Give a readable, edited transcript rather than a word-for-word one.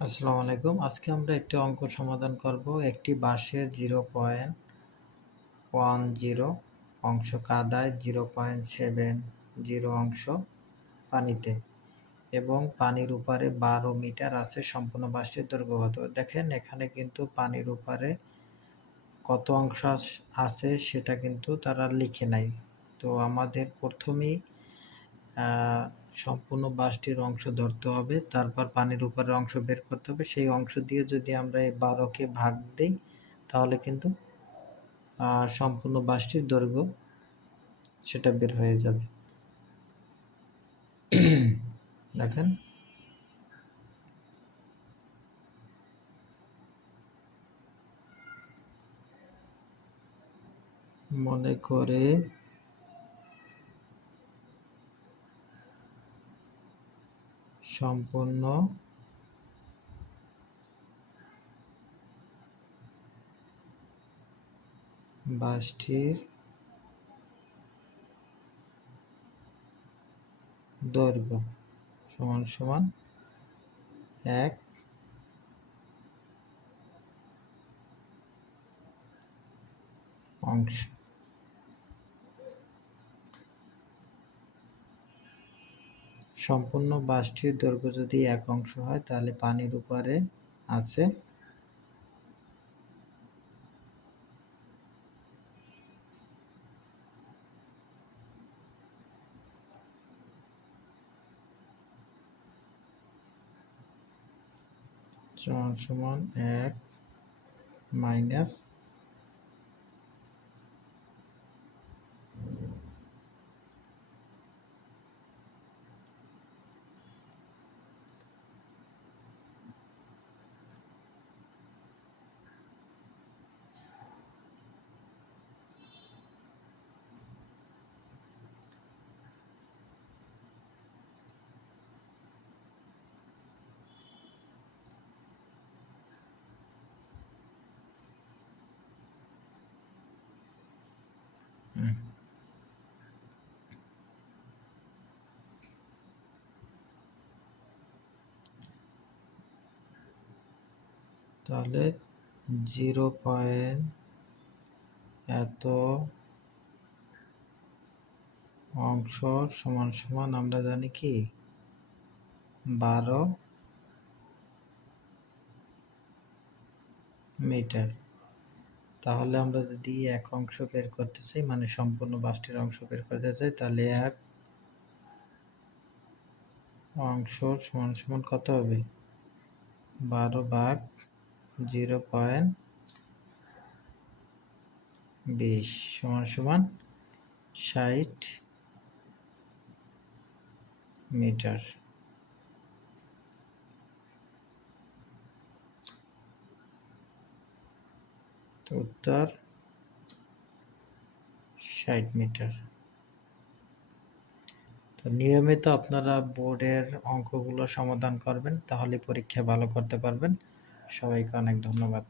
আসসালামু আলাইকুম। আজকে আমরা একটি অঙ্ক সমাধান করব। একটি বাঁশের 0.10 অংশ কাদায়, 0.70 অংশ পানিতে এবং পানির উপরে 12 মিটার আছে। সম্পূর্ণ বাঁশটির দৈর্ঘ্য কত? দেখেন এখানে কিন্তু পানির উপরে কত অংশ আছে সেটা কিন্তু তারা লিখে নাই। তো আমাদের প্রথমেই সম্পূর্ণ বাঁশটির অংশ ধরতে হবে, তারপর পানির উপরের অংশ বের করতে হবে। সেই অংশ দিয়ে যদি আমরা এই 12কে ভাগ দিই তাহলে কিন্তু সম্পূর্ণ বাঁশটির দৈর্ঘ্য সেটা বের হয়ে যাবে। দেখেন মনে করে সম্পূর্ণ বাঁশটির দৈর্ঘ্য সমান সমান 1 অংশ। সম্পূর্ণ বাঁশটির দৈর্ঘ্য যদি 1 অংশ হয় তাহলে পানির উপরে আছে 1 মাইনাস তাহলে 0. এত অংশ সমান সমান আমরা জানি কি 12 মিটার। তাহলে আমরা যদি 1 অংশ বের করতে চাই, মানে সম্পূর্ণ বাঁশটির অংশ বের করতে চাই, তাহলে 1 অংশ সমান সমান কত হবে? 12 ভাগ 0.20 সমান সমান 60 মিটার। তো উত্তর 60 মিটার। তো নিয়মিত আপনারা বোর্ডের অঙ্কগুলো সমাধান করবেন, তাহলে পরীক্ষায় ভালো করতে পারবেন। সবাইকে অনেক ধন্যবাদ।